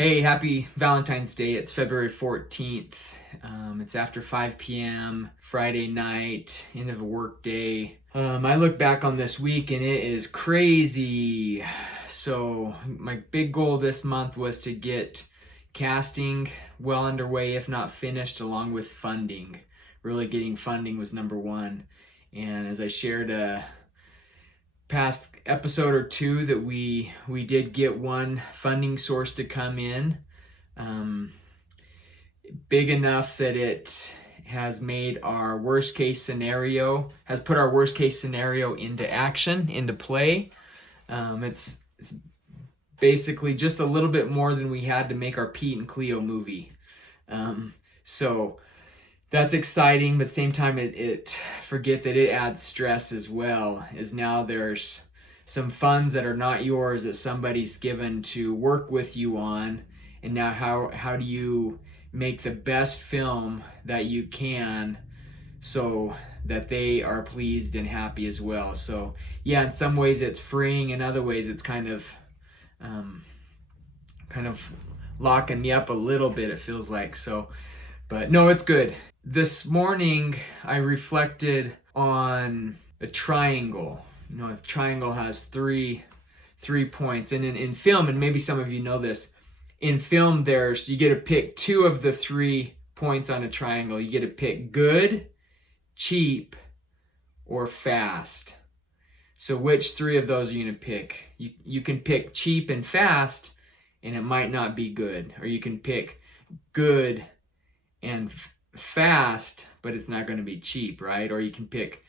Hey, happy Valentine's Day. It's February 14th. It's after 5 p.m., Friday night, end of a work day. I look back on this week and it is crazy. So my big goal this month was to get casting well underway, if not finished, along with funding. Really getting funding was number one. And as I shared past episode or two, that we did get one funding source to come in, big enough that it has made our worst case scenario, has put our worst case scenario into action, into play. It's basically just a little bit more than we had to make our Pete and Cleo movie. So that's exciting, but at the same time, it forget that it adds stress as well, as now there's some funds that are not yours that somebody's given to work with you on, and now how do you make the best film that you can so that they are pleased and happy as well. So yeah, in some ways it's freeing, in other ways it's kind of locking me up a little bit, it feels like. So, but no, it's good. This morning I reflected on a triangle. You know, a triangle has three points, and in film, and maybe some of you know this, in film you get to pick two of the 3 points on a triangle. You get to pick good, cheap, or fast. So which 3 of those are you going to pick? You can pick cheap and fast, and it might not be good. Or you can pick good and fast, but it's not going to be cheap, right? Or you can pick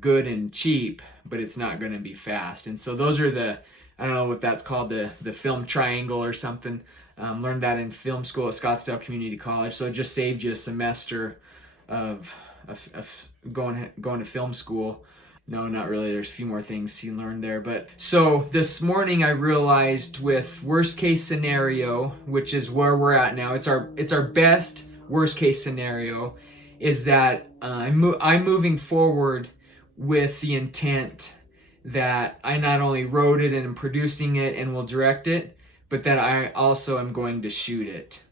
good and cheap, but it's not going to be fast. And so those are I don't know what that's called, the film triangle or something. Learned that in film school at Scottsdale Community College. So it just saved you a semester of going to film school. No, not really. There's a few more things you learn there. But so this morning I realized, with worst case scenario, which is where we're at now, it's our best worst case scenario, is that I'm moving forward with the intent that I not only wrote it and am producing it and will direct it, but that I also am going to shoot it.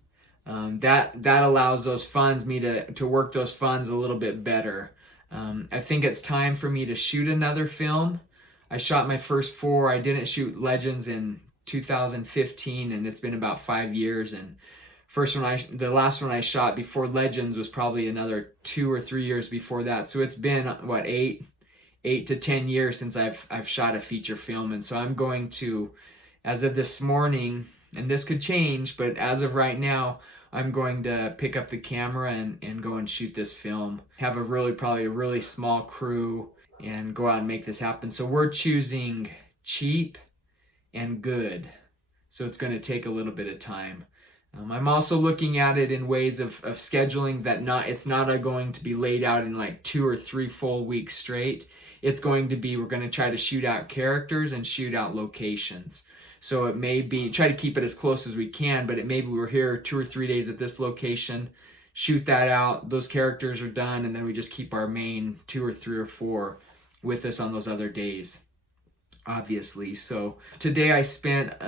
That allows those funds, me to work those funds a little bit better. I think it's time for me to shoot another film. I shot my first 4. I didn't shoot Legends in 2015, and it's been about 5 years. And the last one I shot before Legends was probably another 2 or 3 years before that. So it's been what, 8 to 10 years since I've shot a feature film. And so I'm going to, as of this morning, and this could change, but as of right now, I'm going to pick up the camera and go and shoot this film. Have probably a really small crew and go out and make this happen. So we're choosing cheap and good. So it's going to take a little bit of time. I'm also looking at it in ways of scheduling that it's not going to be laid out in like 2 or 3 full weeks straight. It's going to be, we're going to try to shoot out characters and shoot out locations. So it may be, try to keep it as close as we can, but it may be we're here 2 or 3 days at this location, shoot that out, those characters are done, and then we just keep our main 2 or 3 or 4 with us on those other days, obviously. So today I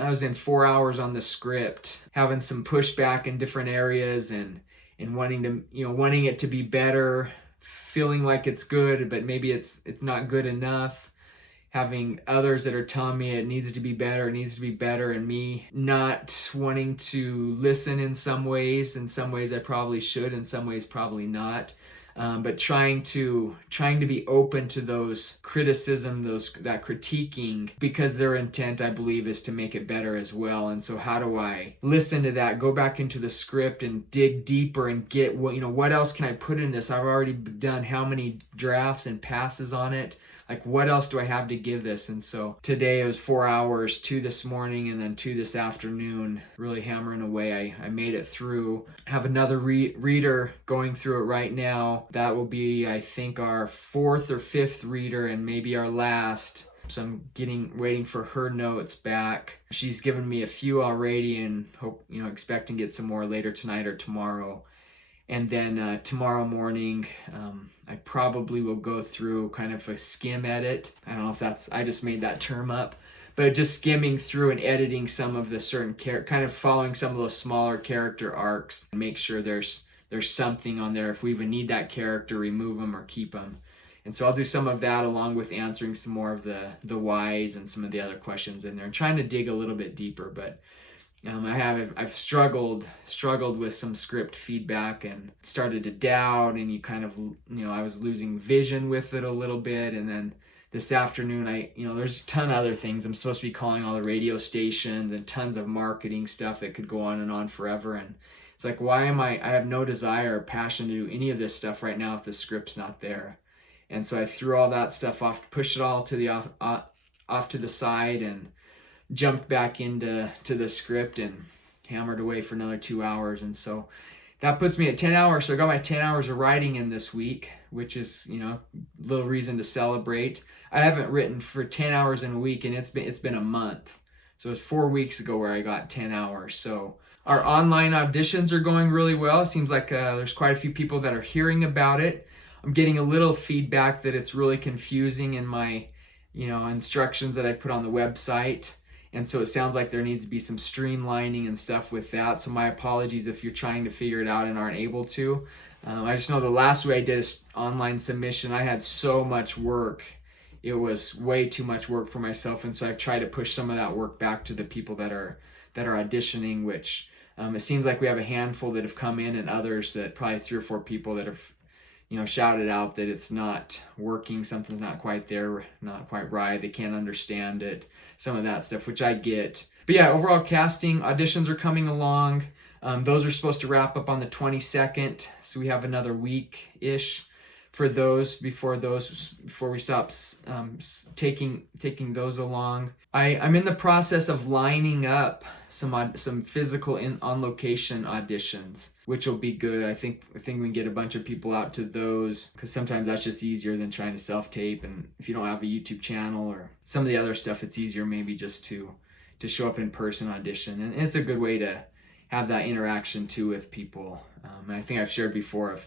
was in 4 hours on the script, having some pushback in different areas and wanting it to be better, feeling like it's good, but maybe it's not good enough. Having others that are telling me it needs to be better, and me not wanting to listen in some ways. In some ways I probably should, in some ways probably not. But trying to be open to those criticism, that critiquing, because their intent, I believe, is to make it better as well. And so how do I listen to that, go back into the script and dig deeper and get what else can I put in this? I've already done how many drafts and passes on it? Like, what else do I have to give this? And so today it was 4 hours, 2 this morning and then 2 this afternoon, really hammering away. I made it through. Have another reader going through it right now. That will be, I think, our 4th or 5th reader and maybe our last. So I'm waiting for her notes back. She's given me a few already, and expecting to get some more later tonight or tomorrow. And then tomorrow morning, I probably will go through kind of a skim edit. I don't know if I just made that term up, but just skimming through and editing some of the certain kind of following some of those smaller character arcs and make sure there's something on there. If we even need that character, remove them or keep them. And so I'll do some of that along with answering some more of the whys and some of the other questions in there and trying to dig a little bit deeper. But I've struggled with some script feedback and started to doubt, and you kind of, I was losing vision with it a little bit. And then this afternoon, there's a ton of other things. I'm supposed to be calling all the radio stations and tons of marketing stuff that could go on and on forever. And it's like, I have no desire or passion to do any of this stuff right now if the script's not there. And so I threw all that stuff off, pushed it all to the off to the side, and jumped back into the script and hammered away for another 2 hours. And so that puts me at 10 hours. So I got my 10 hours of writing in this week, which is, a little reason to celebrate. I haven't written for 10 hours in a week, and it's been a month. So it's 4 weeks ago where I got 10 hours. So our online auditions are going really well. It seems like there's quite a few people that are hearing about it. I'm getting a little feedback that it's really confusing in my, instructions that I put on the website. And so it sounds like there needs to be some streamlining and stuff with that. So my apologies if you're trying to figure it out and aren't able to. I just know the last way I did an online submission, I had so much work. It was way too much work for myself. And so I've tried to push some of that work back to the people that are auditioning, which it seems like we have a handful that have come in, and others that probably 3 or 4 people that have shouted out that it's not working, something's not quite there, not quite right, they can't understand it, some of that stuff, which I get. But yeah, overall casting, auditions are coming along. Those are supposed to wrap up on the 22nd, so we have another week-ish for those before we stop taking those along. I'm in the process of lining up some physical on location auditions, which will be good. I think we can get a bunch of people out to those, because sometimes that's just easier than trying to self-tape. And if you don't have a YouTube channel or some of the other stuff, it's easier maybe just to show up in person audition. And it's a good way to have that interaction too with people. And I think I've shared before of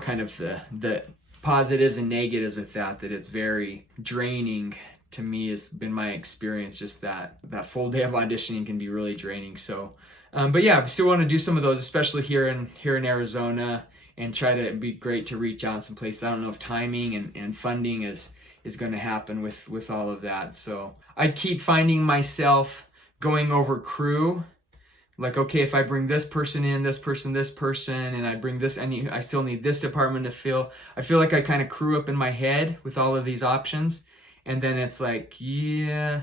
kind of the positives and negatives with that it's very draining. To me, has been my experience, just that full day of auditioning can be really draining. So, but yeah, I still want to do some of those, especially here in Arizona, and try to be great to reach out some places. I don't know if timing and funding is going to happen with all of that. So I keep finding myself going over crew. Like, okay, if I bring this person in, this person, and I bring this, I still need this department to fill. I feel like I kind of crew up in my head with all of these options. And then it's like, yeah,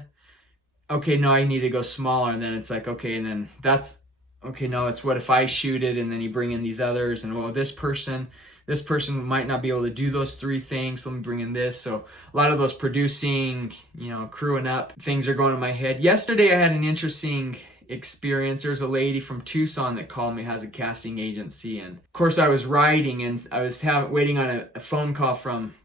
okay, no, I need to go smaller. And then it's like, okay, and then that's, okay, no, it's what if I shoot it, and then you bring in these others, and well, this person might not be able to do those 3 things, so let me bring in this. So a lot of those producing, crewing up, things are going in my head. Yesterday I had an interesting experience. There's a lady from Tucson that called me, has a casting agency. And of course I was writing, and I was waiting on a phone call from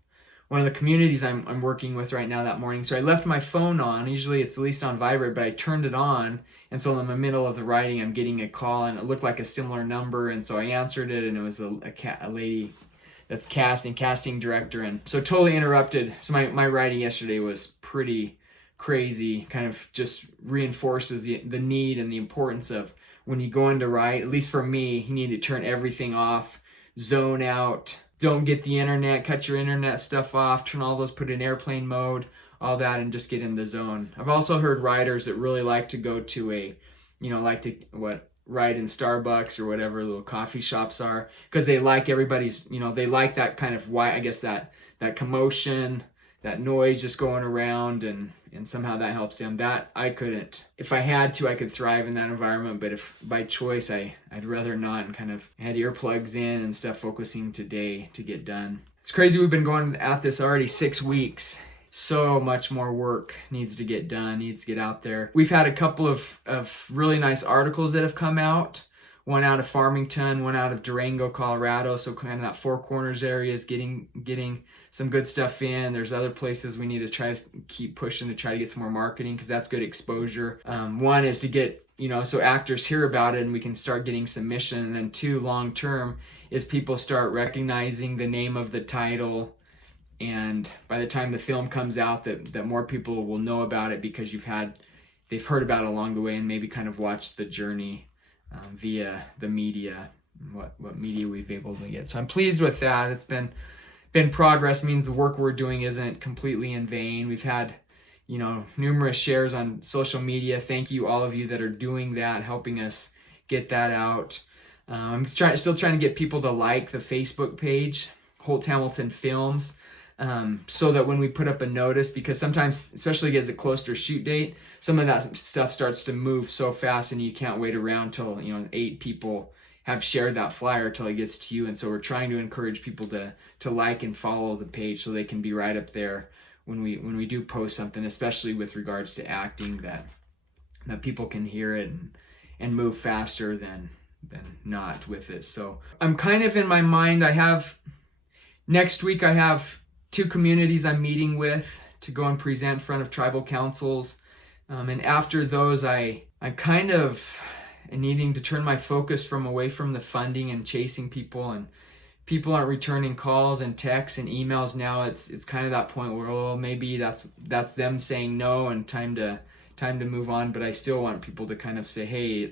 one of the communities I'm working with right now that morning. So I left my phone on. Usually it's at least on vibrate, but I turned it on. And so in the middle of the writing, I'm getting a call, and it looked like a similar number. And so I answered it, and it was a lady that's casting director. And so totally interrupted. So my writing yesterday was pretty crazy, kind of just reinforces the need and the importance of when you go in to write. At least for me, you need to turn everything off, zone out. Don't get the internet, cut your internet stuff off, turn all those, put in airplane mode, all that, and just get in the zone. I've also heard writers that really like to go to write in Starbucks or whatever little coffee shops are, because they like everybody's, they like that kind of, I guess that commotion, that noise just going around, and somehow that helps them. That I couldn't. If I had to, I could thrive in that environment, but if by choice, I'd rather not, and kind of had earplugs in and stuff, focusing today to get done. It's crazy, we've been going at this already 6 weeks. So much more work needs to get done, needs to get out there. We've had a couple of really nice articles that have come out. One out of Farmington, one out of Durango, Colorado. So kind of that Four Corners area is getting some good stuff in. There's other places we need to try to keep pushing to try to get some more marketing, because that's good exposure. One is to get, so actors hear about it and we can start getting submission. And then 2, long term, is people start recognizing the name of the title and by the time the film comes out, that more people will know about it because they've heard about it along the way and maybe kind of watched the journey via the media, what media we've been able to get. So I'm pleased with that. It's been progress. It means the work we're doing isn't completely in vain. We've had numerous shares on social media. Thank you, all of you that are doing that, helping us get that out. I'm still trying to get people to like the Facebook page, Holt Hamilton Films, so that when we put up a notice, because sometimes, especially as it close to a shoot date, some of that stuff starts to move so fast and you can't wait around till 8 people have shared that flyer till it gets to you. And so we're trying to encourage people to like and follow the page so they can be right up there when we do post something, especially with regards to acting, that people can hear it and move faster than not with it. So I'm kind of in my mind, next week I have 2 communities I'm meeting with to go and present in front of tribal councils. And after those, I'm kind of needing to turn my focus away from the funding and chasing people, and people aren't returning calls and texts and emails now. It's kind of that point where, maybe that's them saying no and time to move on. But I still want people to kind of say, hey,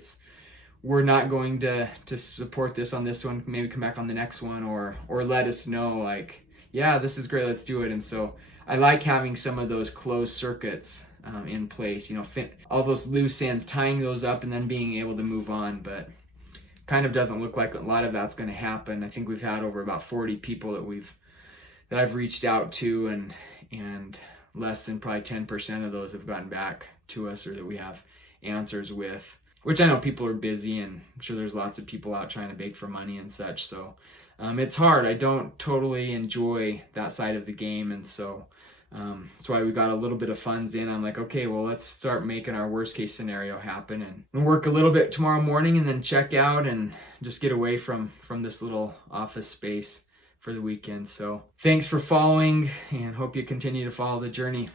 we're not going to support this on this one, maybe come back on the next one, or let us know, like, yeah, this is great, let's do it. And so I like having some of those closed circuits in place, all those loose ends, tying those up and then being able to move on. But kind of doesn't look like a lot of that's going to happen. I think we've had over about 40 people that I've reached out to, and less than probably 10% of those have gotten back to us or that we have answers with, which I know people are busy, and I'm sure there's lots of people out trying to beg for money and such. So it's hard. I don't totally enjoy that side of the game. And so that's why we got a little bit of funds in. I'm like, okay, well, let's start making our worst case scenario happen and work a little bit tomorrow morning and then check out and just get away from this little office space for the weekend. So thanks for following, and hope you continue to follow the journey.